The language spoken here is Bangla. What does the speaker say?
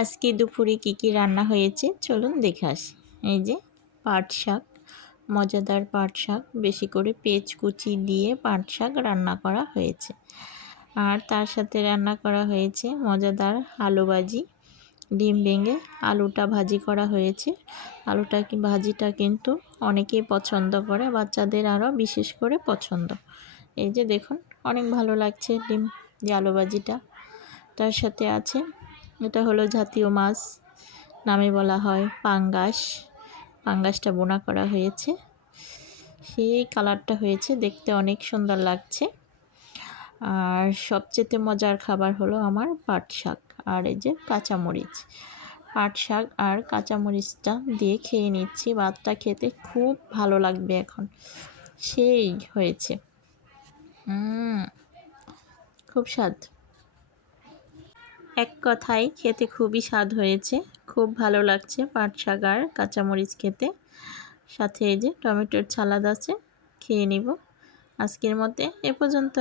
আজকে দুপুরে কি রান্না হয়েছে চলুন দেখে আসি। এই যে পাট শাক, মজাদার পাট শাক, বেশি করে পেঁয়াজ কুচি দিয়ে পাট শাক রান্না করা হয়েছে। আর তার সাথে রান্না করা হয়েছে মজাদার আলু ভাজি, ডিম ভেঙে আলুটা ভাজি করা হয়েছে। ভাজিটা কিন্তু অনেকেই পছন্দ করে, বাচ্চাদের আরও বিশেষ করে পছন্দ। এই যে দেখুন অনেক ভালো লাগছে ডিম দিয়ে আলু ভাজিটা। তার সাথে আছে, এটা হলো জাতীয় মাছ, নামে বলা হয় পাঙ্গাস। পাঙ্গাসটা বোনা করা হয়েছে, সেই কালারটা হয়েছে, দেখতে অনেক সুন্দর লাগছে। আর সবচেয়ে মজার খাবার হলো আমার পাট শাক আর এই যে কাঁচামরিচ। পাট শাক আর কাঁচামরিচটা দিয়ে খেয়ে নিচ্ছি, ভাতটা খেতে খুব ভালো লাগবে এখন, সেই হয়েছে। খুব স্বাদ, এক কথায় খেতে খুবই স্বাদ হয়েছে, খুব ভালো লাগছে পাট শাক আর কাঁচামরিচ খেতে। সাথে এই যে টমেটোর সালাদ আছে, খেয়ে নিব। আজকের মতে এ পর্যন্ত।